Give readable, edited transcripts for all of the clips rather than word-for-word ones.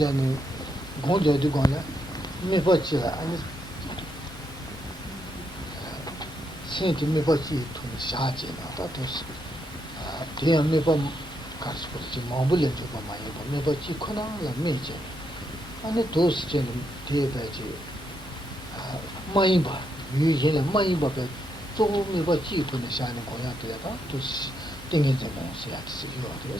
yani gonja du gona me pa chi la ani sin ti me pa chi tu sha chi na ta to ti me pa ka su chi ma bu le ju pa ma ye pa me pa chi khona la me che ani to si che de ba chi ma yin ba yu yin la ma yin ba ba to me pa chi tu sha ni go ya de ta to ting yin de mo se ya si yo de.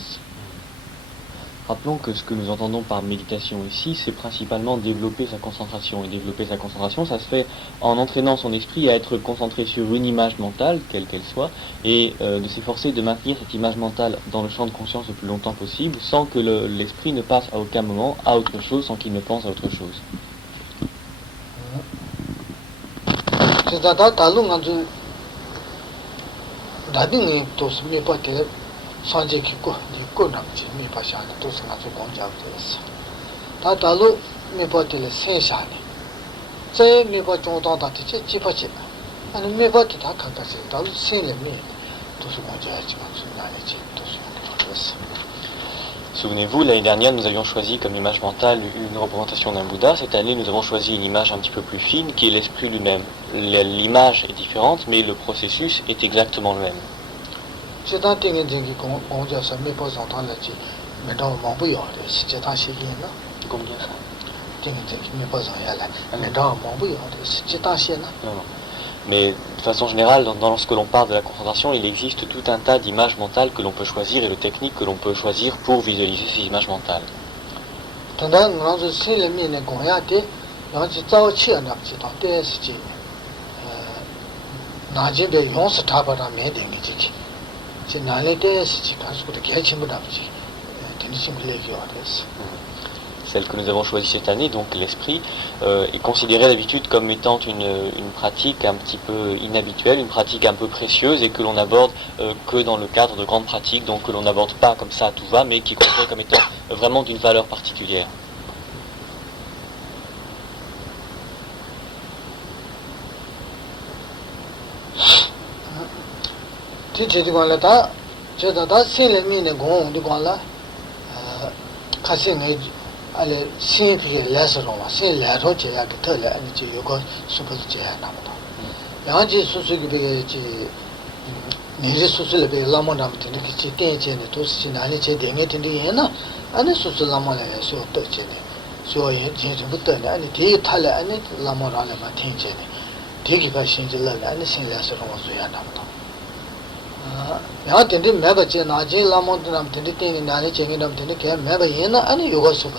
Rappelons que ce que nous entendons par méditation ici, c'est principalement développer sa concentration. Et développer sa concentration, ça se fait en entraînant son esprit à être concentré sur une image mentale, quelle qu'elle soit, et de s'efforcer de maintenir cette image mentale dans le champ de conscience le plus longtemps possible, sans que l'esprit ne passe à aucun moment à autre chose, sans qu'il ne pense à autre chose. Sanjay ki ko nam chi mi pa sha na to sa so gong ja de ta ta lu mi pa de le sen sha ni zai mi pa zhong dang da de ji pa ji ani mi pa de ta ka ta se da lu sen le mi to so gong ja ji ma su na le ji to so gong ja. Souvenez-vous, l'année dernière, nous avions choisi comme image mentale une représentation d'un Bouddha. Cette année, nous avons choisi une image un petit peu plus fine, qui est l'esprit lui-même. L'image est différente, mais le processus est exactement le même. Combien ça? Non. Mais de façon générale, lorsque l'on parle de la concentration, il existe tout un tas d'images mentales que l'on peut choisir et de techniques que l'on peut choisir pour visualiser ces images mentales. Celle que nous avons choisie cette année, donc l'esprit, est considérée d'habitude comme étant une pratique un petit peu inhabituelle, une pratique un peu précieuse et que l'on aborde que dans le cadre de grandes pratiques, donc que l'on n'aborde pas comme ça à tout va, mais qui est considérée comme étant vraiment d'une valeur particulière. Ale sin ki lesser on sin la ro che ya de le ani che yo ko su ko che ya na ma ya ji su su ge ji ni ri su su le be la mo na de ki che te che ne to si na ni che de nge de ye na ani su su la mo le so to che ne so ye ji bu de ne ani de ta le ani la mo ra le ma tin che ne de ki ba sin ji le ani sin lesser on so ya na ma ya de de me ba che na ji la mo de na de de na ni che nge na de ke me ba ye na ani yo ko su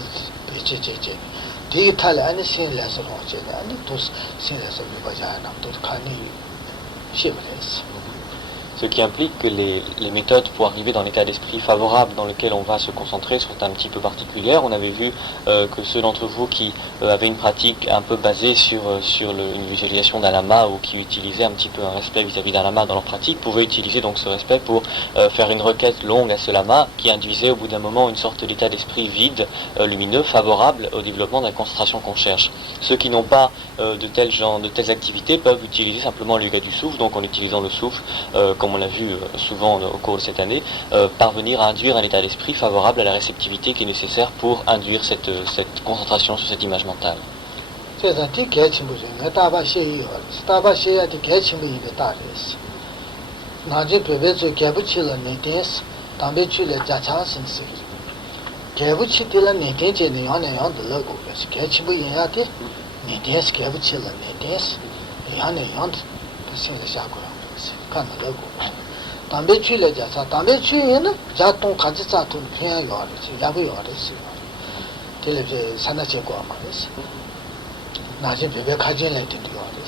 Ce qui implique que les méthodes pour arriver dans l'état d'esprit favorable dans lequel on va se concentrer sont un petit peu particulières. On avait vu que ceux d'entre vous qui avaient une pratique un peu basée sur une visualisation d'un lama ou qui utilisaient un petit peu un respect vis-à-vis d'un lama dans leur pratique pouvaient utiliser donc ce respect pour faire une requête longue à ce lama qui induisait au bout d'un moment une sorte d'état d'esprit vide, lumineux, favorable au développement de la concentration qu'on cherche. Ceux qui n'ont pas de telles activités peuvent utiliser simplement le yoga du souffle, donc en utilisant le souffle comme on l'a vu souvent au cours de cette année, parvenir à induire un état d'esprit favorable à la réceptivité qui est nécessaire pour induire cette concentration sur cette image mentale.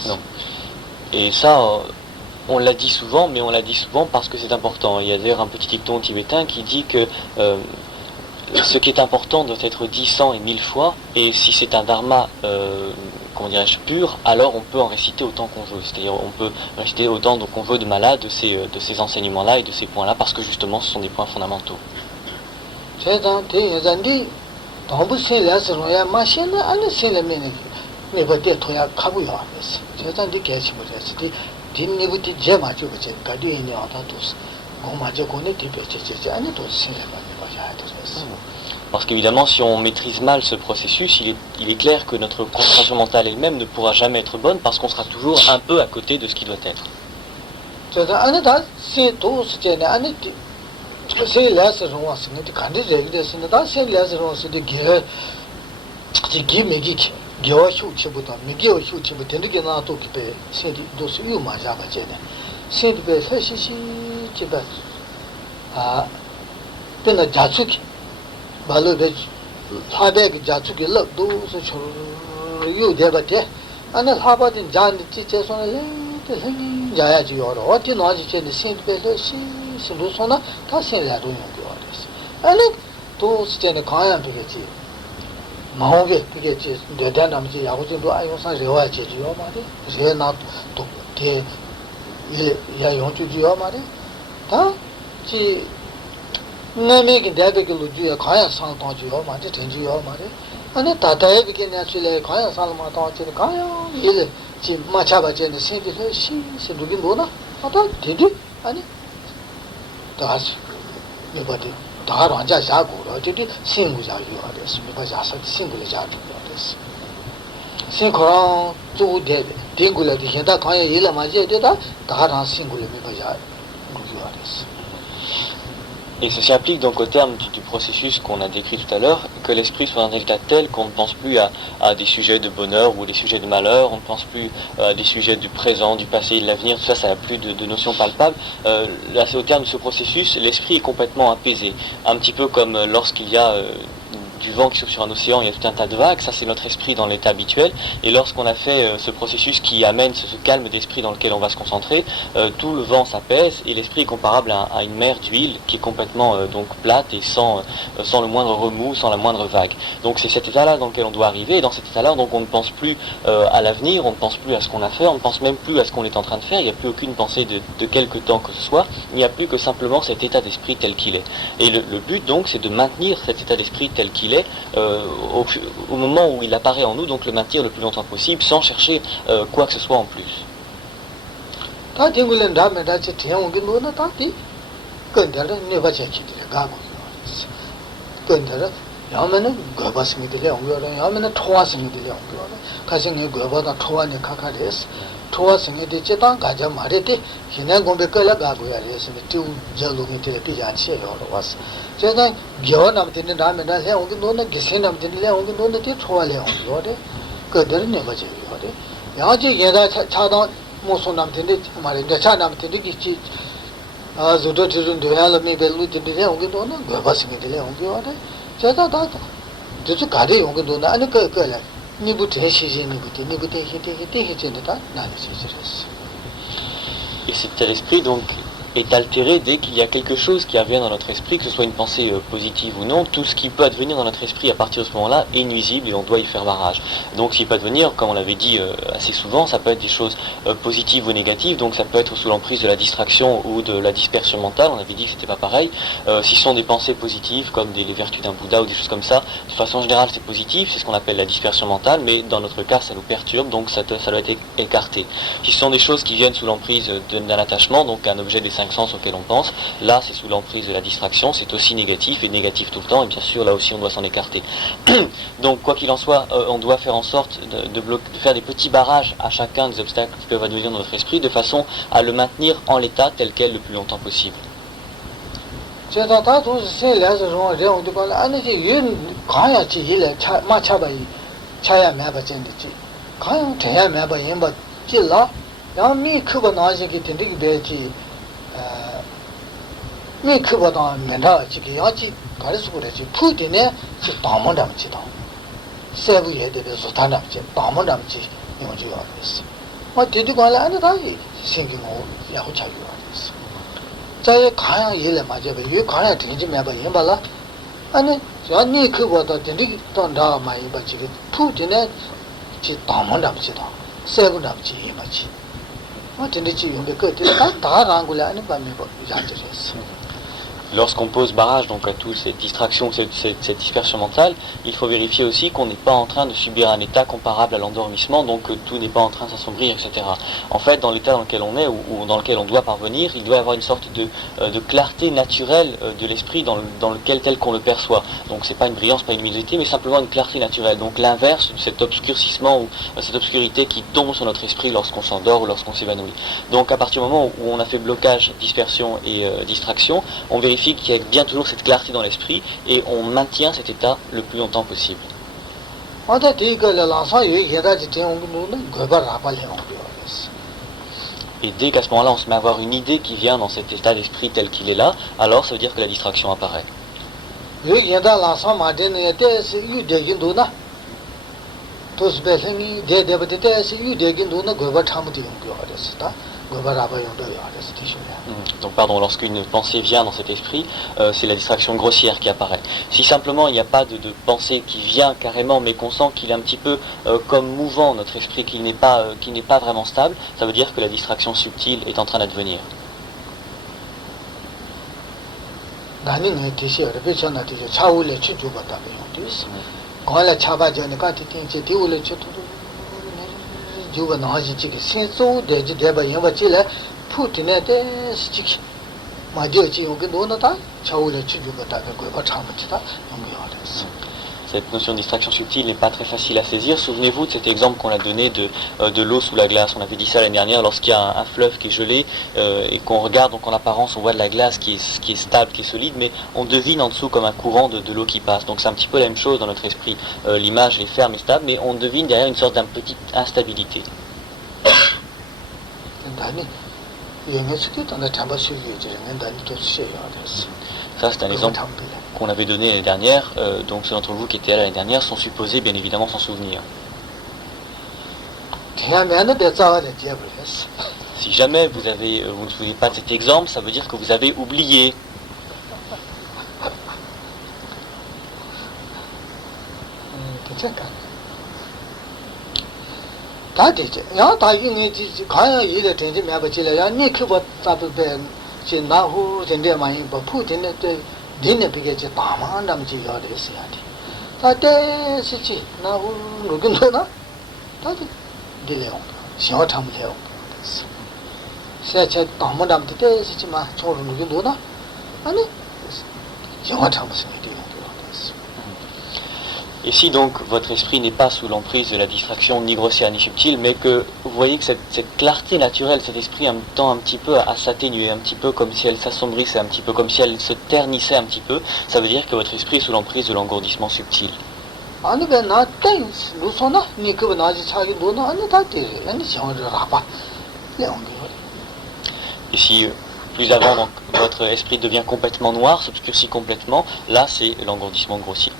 Non. Et ça, on l'a dit souvent, mais on l'a dit souvent parce que c'est important. Il y a d'ailleurs un petit dicton tibétain qui dit que ce qui est important doit être dit 100 et 1000 fois, et si c'est un dharma comment dirais-je, pur, alors on peut en réciter autant qu'on veut. C'est-à-dire on peut réciter autant qu'on veut de malade de ces enseignements-là et de ces points-là, parce que justement ce sont des points fondamentaux. Parce qu'évidemment, si on maîtrise mal ce processus, il est clair que notre concentration mentale elle-même ne pourra jamais être bonne parce qu'on sera toujours un peu à côté de ce qui doit être. 자야지 요로 어디 나지 쟤네 신배로 신루소나 다 신라도 용거です 아니 또 스테네 가야 되겠지 마오게 되겠지 내가 남지 야구진도 아이고산 레와지요 말이 제나 또대 야 용주지요 말이 다지 내매기 대백을 주야 가야 상도지요 말이 된지요 말이 아니 다다에 비게냐 줄에 가야 살마 도지 가야 일 지 마차바제는 생기서 신루긴 뭐나 하다 되지 아니 다시 이거지 다 앉아 자고 어디 신구자 요하です미바자서 신구를 자도 요하です신코랑 주대 빙굴에 현다 가야 일을 맞이해 되다 다랑 신구를 미바자 요하です. Et ceci implique donc au terme du processus qu'on a décrit tout à l'heure, que l'esprit soit dans un état tel qu'on ne pense plus à des sujets de bonheur ou des sujets de malheur, on ne pense plus à des sujets du présent, du passé, de l'avenir, tout ça, ça n'a plus de notions palpables. Là, c'est au terme de ce processus, l'esprit est complètement apaisé. Un petit peu comme lorsqu'il y a du vent qui souffle sur un océan, il y a tout un tas de vagues, ça c'est notre esprit dans l'état habituel, et lorsqu'on a fait ce processus qui amène ce calme d'esprit dans lequel on va se concentrer, tout le vent s'apaise, et l'esprit est comparable à une mer d'huile qui est complètement donc plate et sans le moindre remous, sans la moindre vague. Donc c'est cet état-là dans lequel on doit arriver, et dans cet état-là, donc on ne pense plus à l'avenir, on ne pense plus à ce qu'on a fait, on ne pense même plus à ce qu'on est en train de faire, il n'y a plus aucune pensée de quelque temps que ce soit, il n'y a plus que simplement cet état d'esprit tel qu'il est. Et le but donc c'est de maintenir cet état d'esprit tel qu'il est au moment où il apparaît en nous, donc le maintenir le plus longtemps possible sans chercher quoi que ce soit en plus. Et cet état d'esprit donc est altéré dès qu'il y a quelque chose qui advient dans notre esprit, que ce soit une pensée positive ou non. Tout ce qui peut advenir dans notre esprit à partir de ce moment-là est nuisible et on doit y faire barrage. Donc ce qui peut advenir, comme on l'avait dit assez souvent, ça peut être des choses positives ou négatives, donc ça peut être sous l'emprise de la distraction ou de la dispersion mentale, on avait dit que c'était pas pareil. Si ce sont des pensées positives comme les vertus d'un Bouddha ou des choses comme ça, de façon générale c'est positif, c'est ce qu'on appelle la dispersion mentale, mais dans notre cas ça nous perturbe, donc ça doit être écarté. Si ce sont des choses qui viennent sous l'emprise d'un attachement, donc un objet des cinq sens auquel on pense, là c'est sous l'emprise de la distraction, c'est aussi négatif et négatif tout le temps, et bien sûr là aussi on doit s'en écarter. Donc quoi qu'il en soit, on doit faire en sorte de faire des petits barrages à chacun des obstacles qui peuvent advenir dans notre esprit, de façon à le maintenir en l'état tel quel le plus longtemps possible. mi kubo dang menda chiki yanchi kari sukure chi pu dine chi dangmo dam chi dang sebu ye debe zutan dam chi dangmo dam chi yongchi yuwa desu ma didi kwa la ane dagi singi ngo yahu cha yuwa desu zaye kanyang ye le ma jebe yu kanyang tenji meba yinba la ane ya mi kubo da dindi dang da ma yinba chiki pu dine chi dangmo dam chi dang sebu dam chi yinba chi ma dindi chi yongbe ke dine da rangu la ane ba mi ba yanchi desu lorsqu'on pose barrage donc à toutes ces distractions, cette dispersion mentale, il faut vérifier aussi qu'on n'est pas en train de subir un état comparable à l'endormissement, donc que tout n'est pas en train de s'assombrir, etc. En fait, dans l'état dans lequel on est ou dans lequel on doit parvenir, il doit y avoir une sorte de clarté naturelle de l'esprit dans lequel tel qu'on le perçoit. Donc c'est pas une brillance, pas une luminosité, mais simplement une clarté naturelle. Donc l'inverse de cet obscurcissement ou cette obscurité qui tombe sur notre esprit lorsqu'on s'endort ou lorsqu'on s'évanouit. Donc à partir du moment où on a fait blocage, dispersion et distraction, on vérifie qu'il y a bien toujours cette clarté dans l'esprit et on maintient cet état le plus longtemps possible. Et dès qu'à ce moment-là on se met à avoir une idée qui vient dans cet état d'esprit tel qu'il est là, alors ça veut dire que la distraction apparaît. Donc pardon, lorsqu'une pensée vient dans cet esprit, c'est la distraction grossière qui apparaît. Si simplement il n'y a pas de pensée qui vient carrément, mais qu'on sent qu'il est un petit peu comme mouvant notre esprit, qu'il n'est pas vraiment stable, ça veut dire que la distraction subtile est en train d'advenir. Cette notion de distraction subtile n'est pas très facile à saisir. Souvenez-vous de cet exemple qu'on a donné de l'eau sous la glace. On avait dit ça l'année dernière, lorsqu'il y a un fleuve qui est gelé et qu'on regarde, donc en apparence on voit de la glace qui est stable, qui est solide, mais on devine en dessous comme un courant de l'eau qui passe. Donc c'est un petit peu la même chose dans notre esprit. L'image est ferme et stable, mais on devine derrière une sorte d'une petite instabilité. Ça c'est un exemple qu'on avait donné l'année dernière, donc ceux d'entre vous qui étaient là l'année dernière sont supposés bien évidemment s'en souvenir. Si jamais vous ne vous souvenez pas de cet exemple, ça veut dire que vous avez oublié. Et si donc votre esprit n'est pas sous l'emprise de la distraction ni grossière ni subtile, mais que vous voyez que cette clarté naturelle, cet esprit tend un petit peu à s'atténuer, un petit peu comme si elle s'assombrissait, un petit peu comme si elle se ternissait un petit peu, ça veut dire que votre esprit est sous l'emprise de l'engourdissement subtil. Et si plus avant donc, votre esprit devient complètement noir, s'obscurcit complètement, là c'est l'engourdissement grossier.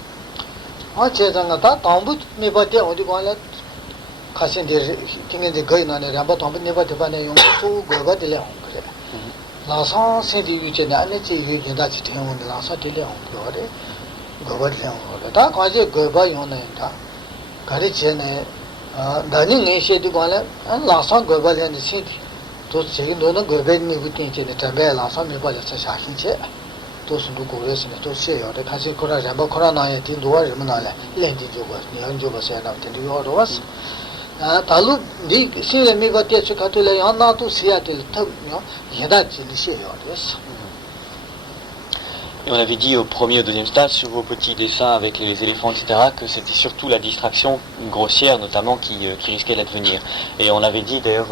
Et on avait dit au premier et au deuxième stade, sur vos petits dessins avec les éléphants, etc., que c'était surtout la distraction grossière, notamment, qui risquait d'advenir. Et on avait dit, d'ailleurs,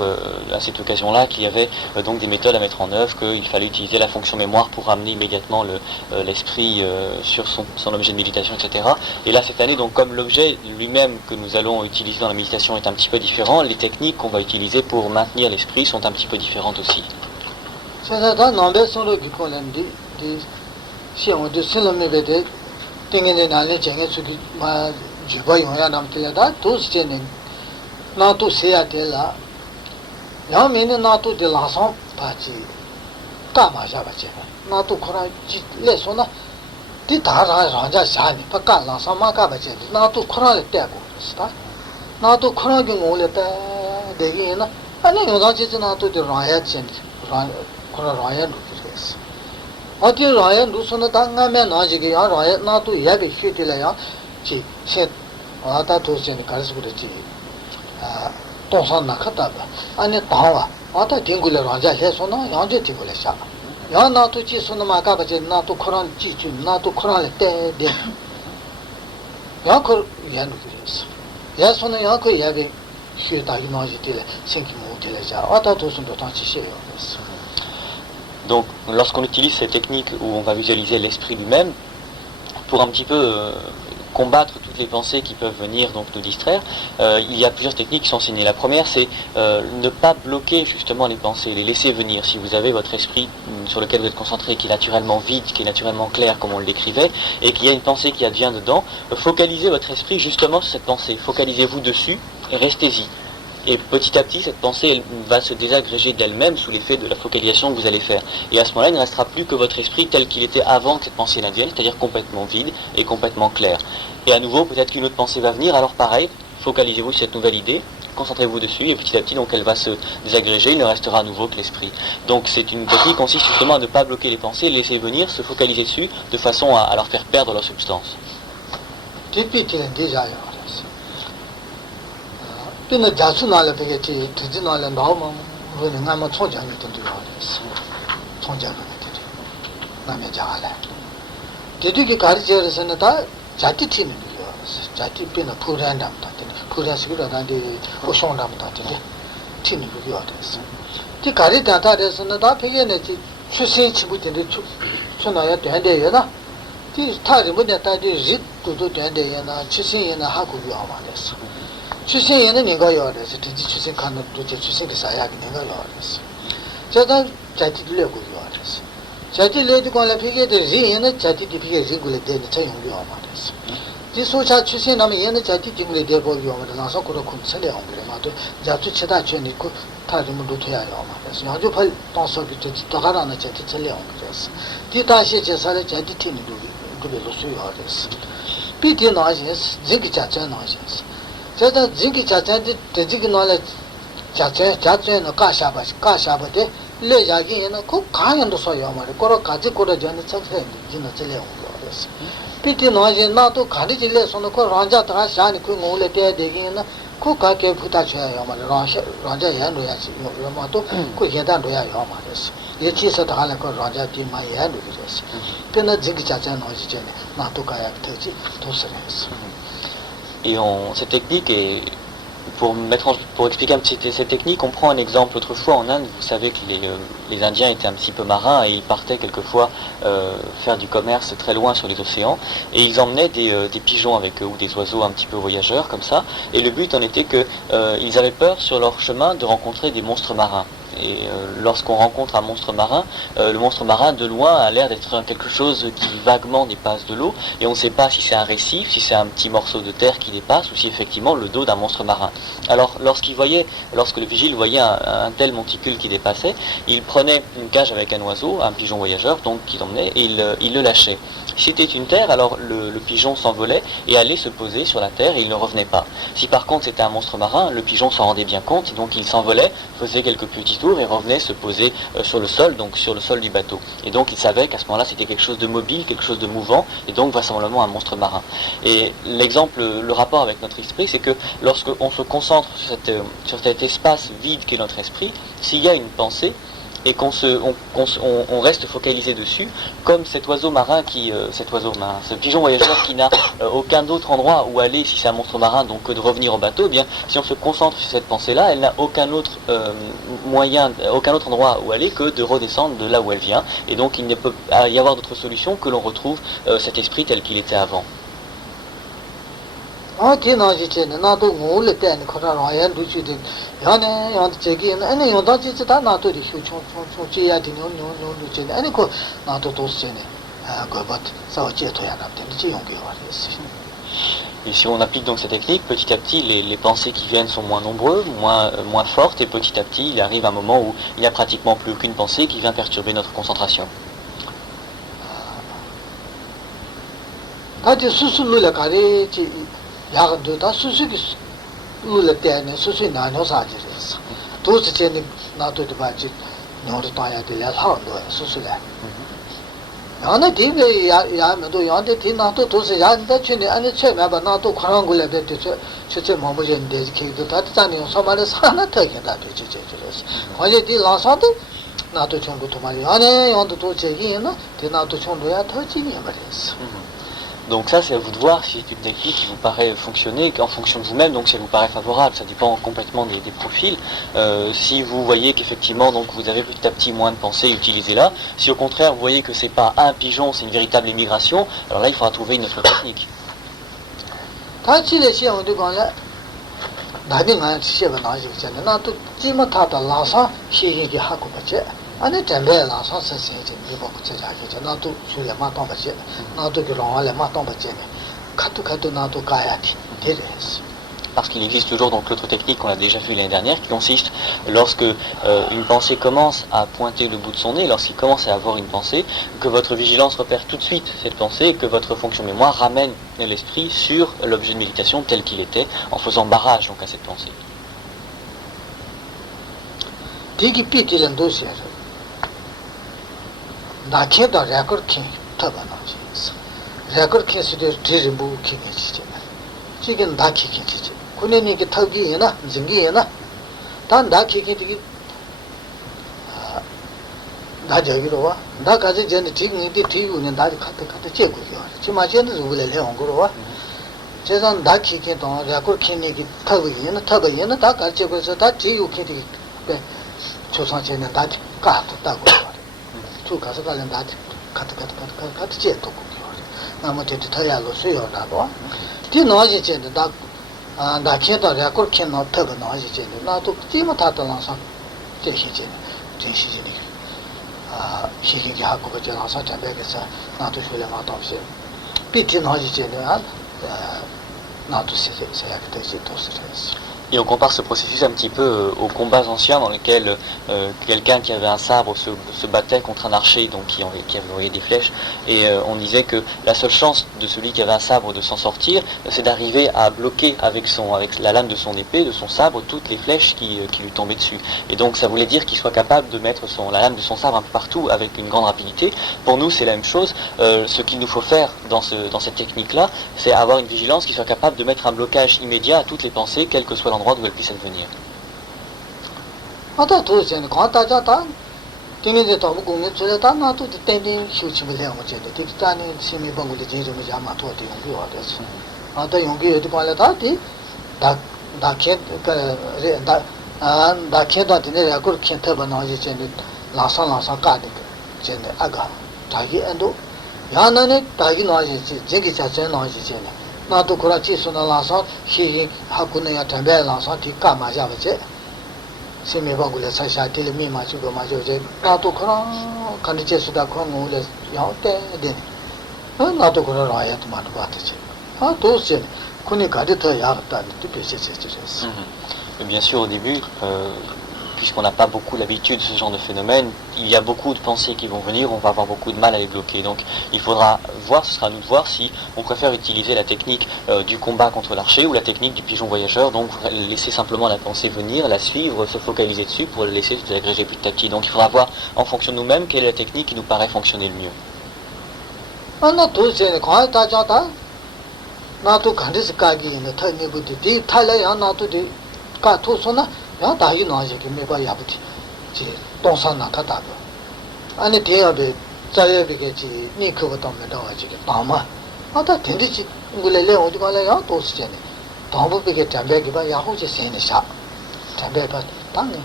à cette occasion-là, qu'il y avait donc des méthodes à mettre en œuvre, qu'il fallait utiliser la fonction mémoire pour ramener immédiatement l'esprit sur son objet de méditation, etc. Et là, cette année, donc, comme l'objet lui-même que nous allons utiliser dans la méditation est un petit peu différent, les techniques qu'on va utiliser pour maintenir l'esprit sont un petit peu différentes aussi. Si on de selame bede tengene nale jenge suki ma juba yoya nam tele da to stene na to se ya de la ya mene na to de la son pa ji ta ma ja ba je na to khora ji le so na di da ra ra ja sha ni pa ka la sa ma ka ba je na to khora le te ko sta na to khora ge ngo le ta de ge na ani yo da ji na to de ra ya chen ra khora ra ya no ki 어디 라야 누선은 당가면 나지게 야 라야 나도 예비 휴들이야 지 아다 도시에 가서 그렇지 아 동산나 갔다가 아니 다와 아다 딩굴에 라자 해서나 양제 딩굴에 샤 야 나도 지선은 마가바지 나도 코란 지주 나도 코란에 때데 야그 얘는 그랬어 야선은 야그 예비 휴다기 나지들 생기 못들자 아다 도선도 당시 시에요 Donc, lorsqu'on utilise cette technique où on va visualiser l'esprit lui-même, pour un petit peu combattre toutes les pensées qui peuvent venir donc nous distraire, il y a plusieurs techniques qui sont enseignées. La première, c'est ne pas bloquer justement les pensées, les laisser venir. Si vous avez votre esprit sur lequel vous êtes concentré, qui est naturellement vide, qui est naturellement clair, comme on le décrivait, et qu'il y a une pensée qui advient dedans, focalisez votre esprit justement sur cette pensée. Focalisez-vous dessus et restez-y. Et petit à petit, cette pensée elle va se désagréger d'elle-même sous l'effet de la focalisation que vous allez faire. Et à ce moment-là, il ne restera plus que votre esprit tel qu'il était avant que cette pensée n'advienne, c'est-à-dire complètement vide et complètement clair. Et à nouveau, peut-être qu'une autre pensée va venir, alors pareil, focalisez-vous sur cette nouvelle idée, concentrez-vous dessus, et petit à petit, donc elle va se désagréger, il ne restera à nouveau que l'esprit. Donc c'est une technique qui consiste justement à ne pas bloquer les pensées, les laisser venir, se focaliser dessus, de façon à leur faire perdre leur substance. 근데 자수나를 되겠지 드지나를 나오면 우리는 아마 총장이 된다고 그랬어. 총장이 되지. 남의 자갈래. 되게 가르쳐서는 다 자티 팀이 돼요. 자티 빼는 프로그램답다. 프로그램식으로다는데 오송답다. 팀이 되어 됐어. 이 가르다다에서는 다 배경에지 출신 친구들이 출나야 된대요나. 이 타지 못해 다들 짓도 된대요나. 출신이나 하고 요마 됐어. 출신에는 내가 요래서 진짜 출신 간도 도대체 출신이 사야기 내가 요래서 제가 자티들려고 요래서 자티들려고 하려 피게들 얘는 자티들 피게 지구를 되는 차용료 말했어 이 소차 출신하면 얘는 자티들을 대고 요를 나서 그렇고 살려 그래 맞도 자주 치다 주니고 타림도 돼야요 말했어 아주 발 동서기 다가라는 자티 살려 그랬어 뒤다시 제사를 자티티는 그걸로 수요하랬어 비디 나지스 지기 자자 나지스 저도 지기 자자지 되지기 놀래 자자는 가샤바데 레자기에는 그 강연도 소요 말이 거로 가지 거로 전에 찾해 지는 틀려 그랬어 피티 노지 나도 가리질래 손을 거 란자 다 샤니 그 몰래 때 되기는 그 가게 부터 줘요 말이 란자 연로야지 요마도 그 예단도야요 말했어 예치서 다 하는 거 란자 뒤만 예로 그랬어 근데 지기 자자 노지 전에 나도 가야 되지 도스랬어 Et cette technique est, pour expliquer un petit cette technique, on prend un exemple. Autrefois en Inde, vous savez que les Indiens étaient un petit peu marins et ils partaient quelquefois faire du commerce très loin sur les océans. Et ils emmenaient des pigeons avec eux ou des oiseaux un petit peu voyageurs comme ça. Et le but en était qu'ils avaient peur sur leur chemin de rencontrer des monstres marins. Et lorsqu'on rencontre un monstre marin, le monstre marin de loin a l'air d'être quelque chose qui vaguement dépasse de l'eau, et on ne sait pas si c'est un récif, si c'est un petit morceau de terre qui dépasse, ou si effectivement le dos d'un monstre marin. Alors lorsque le vigile voyait un tel monticule qui dépassait, il prenait une cage avec un oiseau, un pigeon voyageur, donc qu'il emmenait, et il le lâchait. Si c'était une terre, alors le pigeon s'envolait et allait se poser sur la terre et il ne revenait pas. Si par contre c'était un monstre marin, le pigeon s'en rendait bien compte, et donc il s'envolait, faisait quelques petits tours et revenait se poser sur le sol, donc sur le sol du bateau. Et donc il savait qu'à ce moment-là c'était quelque chose de mobile, quelque chose de mouvant, et donc vraisemblablement un monstre marin. Et l'exemple, le rapport avec notre esprit, c'est que lorsqu'on se concentre sur cet espace vide qu'est notre esprit, s'il y a une pensée, et qu'on reste focalisé dessus, comme cet oiseau marin ce pigeon voyageur qui n'a aucun autre endroit où aller si c'est un monstre marin, donc que de revenir au bateau, eh bien si on se concentre sur cette pensée-là, elle n'a aucun autre aucun autre endroit où aller que de redescendre de là où elle vient, et donc il ne peut y avoir d'autre solution que l'on retrouve cet esprit tel qu'il était avant. 나도 몰래 때는 거라로 아연 루치데 야네 야 저기 아니 요다지 다 나도 총총총지야 되는 루치데 아니 그 나도 도스제네 아 그것 사오제토야 나한테 지용게 와리스. Et si on applique donc cette technique, petit à petit, les pensées qui viennent sont moins nombreuses, moins fortes, et petit à petit, il arrive un moment où il n'y a pratiquement plus aucune pensée qui vient perturber notre concentration. 야간도 다 수수기 울을 때는 수수이 나눠 사지랬어. 도스 전에 나도 봐지 너도 따야 될 하원도 수수래. yana di ya me do yande di na to se ya da chune ane che me ba na to khran gule be de che mo bo jen de ke do ta ta ni so ma le sa na ta ke da de che ko je di la sa de na to chong to ma ya ne yon to che gi na de na to chong do ya ta chi ni ba de. Donc ça, c'est à vous de voir si c'est une technique qui vous paraît fonctionner, en fonction de vous-même, donc si elle vous paraît favorable, ça dépend complètement des profils. Si vous voyez qu'effectivement, donc vous avez petit à petit moins de pensée, utilisez-la. Si au contraire, vous voyez que c'est pas un pigeon, c'est une véritable émigration, alors là, il faudra trouver une autre technique. 아니 담배 라서 세세지 이거 그자게 나도 술에 마동 받지 나도 그런에 마동 받지 카도 나도 가야지 되레스. Parce qu'il existe toujours donc l'autre technique qu'on a déjà vu l'année dernière qui consiste lorsque une pensée commence à pointer le bout de son nez, lorsqu'il commence à avoir une pensée, que votre vigilance repère tout de suite cette pensée et que votre fonction mémoire ramène l'esprit sur l'objet de méditation tel qu'il était en faisant barrage donc à cette pensée. 디기 삐끼는 도시야. 나케다 레코드 킹 타바나지. 레코드 킹스데 디르부 킹이지. 지금 나키 킹이지. 군인이게 타기에나 증기에나 단 나키 킹이 나 저기로 와. 나 가지 전에 지금 이제 뒤우는 나지 카트 제고요. 지금 아전도 우리 레온 거로 와. 제가 나키 킹도 레코드 킹이게 타기에나 다 같이 그래서 다 지우 킹이 조선체는 다 가도 따고 주 가서 가는 다 카트 제도 나무 때 터야로 수요라고 뒤노지 제도 나 켜도 레코드 켜노 터가 노지 제도 나도 지금 다들어서 제시지 제시지니 시기게 하고 그저서 전백에서 나도 술에만 없이 비티 노지 제도 나도 세야 되지 도스레스. Et on compare ce processus un petit peu aux combats anciens dans lesquels quelqu'un qui avait un sabre se battait contre un archer donc qui avait envoyé des flèches et on disait que la seule chance de celui qui avait un sabre de s'en sortir c'est d'arriver à bloquer avec la lame de son épée, de son sabre, toutes les flèches qui lui tombaient dessus. Et donc ça voulait dire qu'il soit capable de mettre la lame de son sabre un peu partout avec une grande rapidité. Pour nous c'est la même chose. Ce qu'il nous faut faire dans cette technique-là, c'est avoir une vigilance qui soit capable de mettre un blocage immédiat à toutes les pensées, quel que soit l'endroit d'où elles puissent advenir. 나도 그렇지 손나라서 히 하고는 담배 라서 뒤가 맞아 버지 세미방글에 사샤 텔미 맞고 맞아제 나도 그런 간지 수다 그런 거를 야때 돼 나도 그런 아야도 많은 것 같지 도시 군이 가지 더 야다 또 비슷했어. Bien sûr au début puisqu'on n'a pas beaucoup l'habitude de ce genre de phénomène, il y a beaucoup de pensées qui vont venir, on va avoir beaucoup de mal à les bloquer. Donc il faudra voir, ce sera à nous de voir si on préfère utiliser la technique du combat contre l'archer ou la technique du pigeon voyageur, donc laisser simplement la pensée venir, la suivre, se focaliser dessus pour la laisser se désagréger petit à petit. Donc il faudra voir en fonction de nous-mêmes quelle est la technique qui nous paraît fonctionner le mieux. 야 다이 나지게 메바 야부티 지 동산나 타다고 아니 대야베 자야베게지 니 그거도 메다와지게 바마 아다 된디지 응글레레 어디 갈래야 도스제네 당부베게 잠베게 봐 야호지 세네샤 잠베바 당네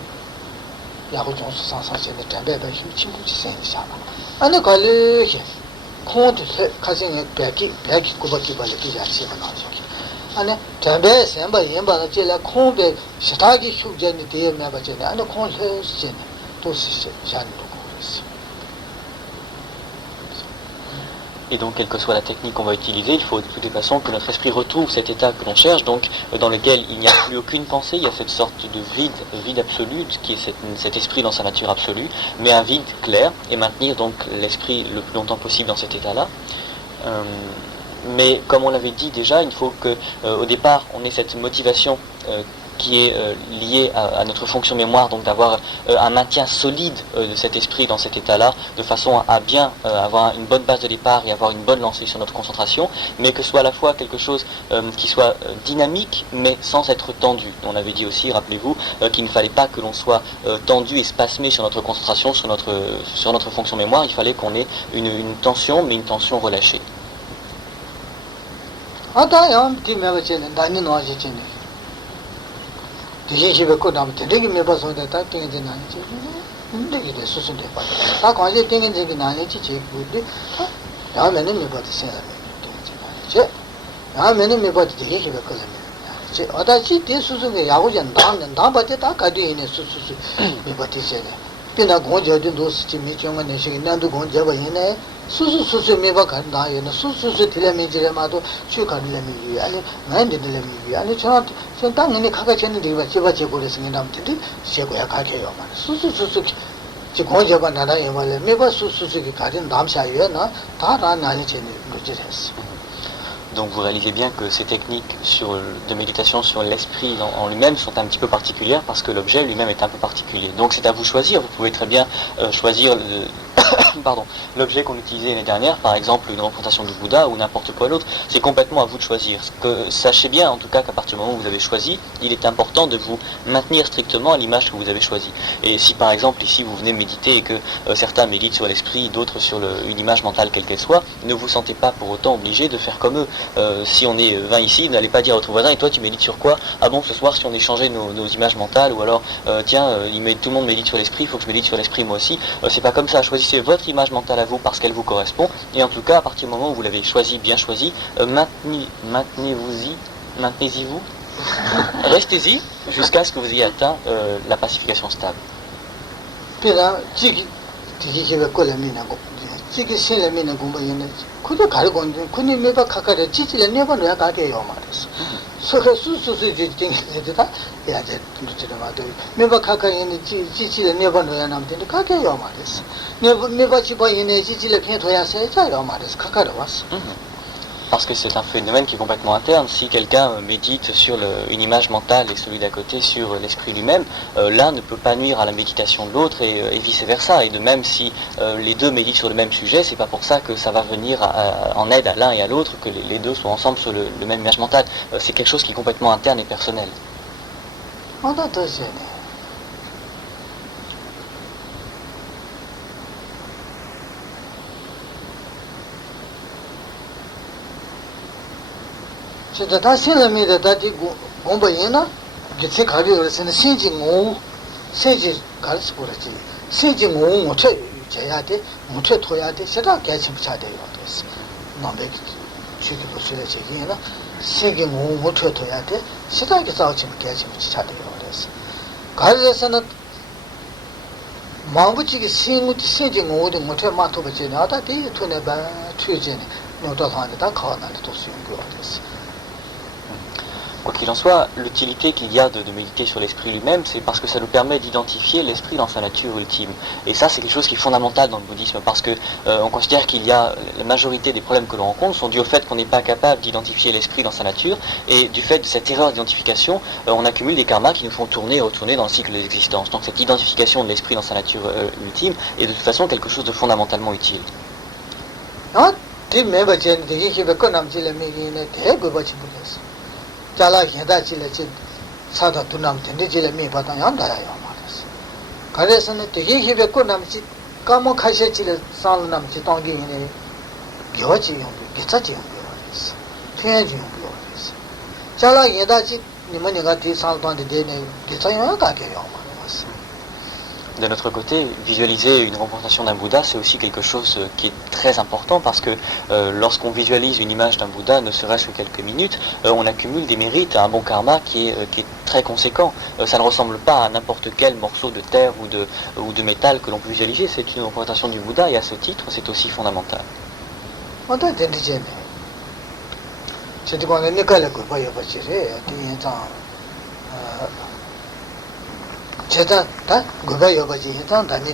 야호 정수 상상제네 잠베바 힘친구지 세네샤 아니 갈래게 콘데 가생에 배기 고바기 발레 기자치 나오지 아니 담배 샘바 연바는 제가 콩배 시타기 휴전이 되면 봐제네 아니 콩세스제네 도스제 잔도 그랬어. Et donc, quelle que soit la technique qu'on va utiliser, il faut de toutes les façons que notre esprit retrouve cet état que l'on cherche, donc dans lequel il n'y a plus aucune pensée, il y a cette sorte de vide absolu, qui est cet esprit dans sa nature absolue, mais un vide clair, et maintenir donc l'esprit le plus longtemps possible dans cet état-là. Mais comme on l'avait dit déjà, il faut que au départ on ait cette motivation qui est lié à notre fonction mémoire, donc d'avoir un maintien solide de cet esprit dans cet état-là, de façon à bien avoir une bonne base de départ et avoir une bonne lancée sur notre concentration, mais que ce soit à la fois quelque chose qui soit dynamique, mais sans être tendu. On avait dit aussi, rappelez-vous, qu'il ne fallait pas que l'on soit tendu et spasmé sur notre concentration, sur notre fonction mémoire. Il fallait qu'on ait une tension, mais une tension relâchée. pina gonja din dos chi mi chonga ne shi nandu gonja ba yene su me ba kan da yene su tile me jire ma do chu kan le mi yi ani nan de le mi yi ani chona chen tang ne kha chen de ba che ba che ko le sing nam de che ko ya ka ke yo ma su chi gonja ba na da ye ma le me ba su ki ka din dam sha ye na da ra na ni chen ni je res. Donc vous réalisez bien que ces techniques de méditation sur l'esprit en lui-même sont un petit peu particulières parce que l'objet lui-même est un peu particulier. Donc c'est à vous choisir, vous pouvez très bien choisir l'objet qu'on utilisait l'année dernière, par exemple une représentation du Bouddha ou n'importe quoi d'autre, c'est complètement à vous de choisir. Sachez bien en tout cas qu'à partir du moment où vous avez choisi, il est important de vous maintenir strictement à l'image que vous avez choisie. Et si par exemple ici vous venez méditer et que certains méditent sur l'esprit, d'autres sur une image mentale quelle qu'elle soit, ne vous sentez pas pour autant obligé de faire comme eux. Si on est 20 ici, n'allez pas dire à votre voisin, et toi tu médites sur quoi? Ah bon, ce soir si on échangeait nos images mentales, ou alors tiens, tout le monde médite sur l'esprit, il faut que je médite sur l'esprit moi aussi. C'est pas comme ça, choisissez votre image mentale à vous parce qu'elle vous correspond, et en tout cas à partir du moment où vous l'avez choisi, bien choisi, maintenez-y-vous, restez-y jusqu'à ce que vous ayez atteint la pacification stable. 지기 신뢰미는 공부에는 그저 가르고 군이 매바 가까이 지지를 내버려 가게요 말이었어. 수수수지 땡기다 야제 들어마도 매바 가까이 있는 지지를 내버려 남는데 가게요 말이었어. 매바 집어 있는 지지를 편토야 세자요 말이었어. 가까이 왔어. Parce que c'est un phénomène qui est complètement interne. Si quelqu'un médite sur une image mentale et celui d'à côté sur l'esprit lui-même, l'un ne peut pas nuire à la méditation de l'autre et vice-versa. Et de même, si les deux méditent sur le même sujet, c'est pas pour ça que ça va venir en aide à l'un et à l'autre, que les deux soient ensemble sur le même image mentale. C'est quelque chose qui est complètement interne et personnel. 다 신라미다 다디 공부이나 기체 가리어서는 신진고 세지 가르치 보라지 신진고 못해 제야 돼 못해 토야 돼 제가 개침 차대요 됐어 남백 지기 보스래 제기나 신진고 못해 토야 돼 제가 싸우지 개침 차대요 됐어 가르쳐서는 마음부지기 신진고도 못해 마토 버지 나다 돼 토네 봐 추제네 너도 하는데 다 가나는 또 쓰는 거 됐어. Quoi qu'il en soit, l'utilité qu'il y a de méditer sur l'esprit lui-même, c'est parce que ça nous permet d'identifier l'esprit dans sa nature ultime. Et ça, c'est quelque chose qui est fondamental dans le bouddhisme, parce que on considère qu'il y a la majorité des problèmes que l'on rencontre sont dus au fait qu'on n'est pas capable d'identifier l'esprit dans sa nature, et du fait de cette erreur d'identification, on accumule des karmas qui nous font tourner et retourner dans le cycle de l'existence. Donc cette identification de l'esprit dans sa nature ultime est de toute façon quelque chose de fondamentalement utile. 자라 해다지래 지 사다 두남 된지래 미 바당 양다야 말았어. 그래서는 되게 희백고 남지 까모 카셔지래 살 남지 당기네. 여지 용 개짜지 용 말았어. 퇴지 용 말았어. 자라 해다지 니만이가 뒤살 동안 되네. 개짜야 가게요 말았어. De notre côté, visualiser une représentation d'un Bouddha, c'est aussi quelque chose qui est très important parce que lorsqu'on visualise une image d'un Bouddha, ne serait-ce que quelques minutes, on accumule des mérites, un bon karma qui est très conséquent. Ça ne ressemble pas à n'importe quel morceau de terre ou de métal que l'on peut visualiser, c'est une représentation du Bouddha et à ce titre, c'est aussi fondamental. 제가 다 그거 여바지 일단 다니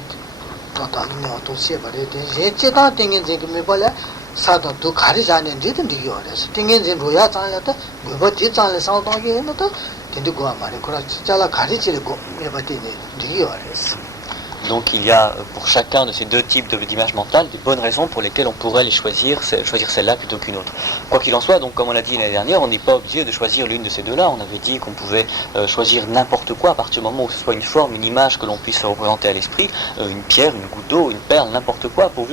또다니요 또 세버래 돼 제가 땡긴 지금 매발에 사도 또 가리자는 데든 되게 어려서 땡긴 지 로야 장야다 그거 뒤장에 상당히 해놓다 된데 거 말이 그러나 진짜라 가리지를 거 해봤더니 되게 어려웠어. Donc il y a pour chacun de ces deux types d'images mentales des bonnes raisons pour lesquelles on pourrait les choisir celle-là plutôt qu'une autre. Quoi qu'il en soit, donc comme on l'a dit l'année dernière, on n'est pas obligé de choisir l'une de ces deux-là. On avait dit qu'on pouvait choisir n'importe quoi à partir du moment où ce soit une forme, une image que l'on puisse représenter à l'esprit, une pierre, une goutte d'eau, une perle, n'importe quoi, pourvu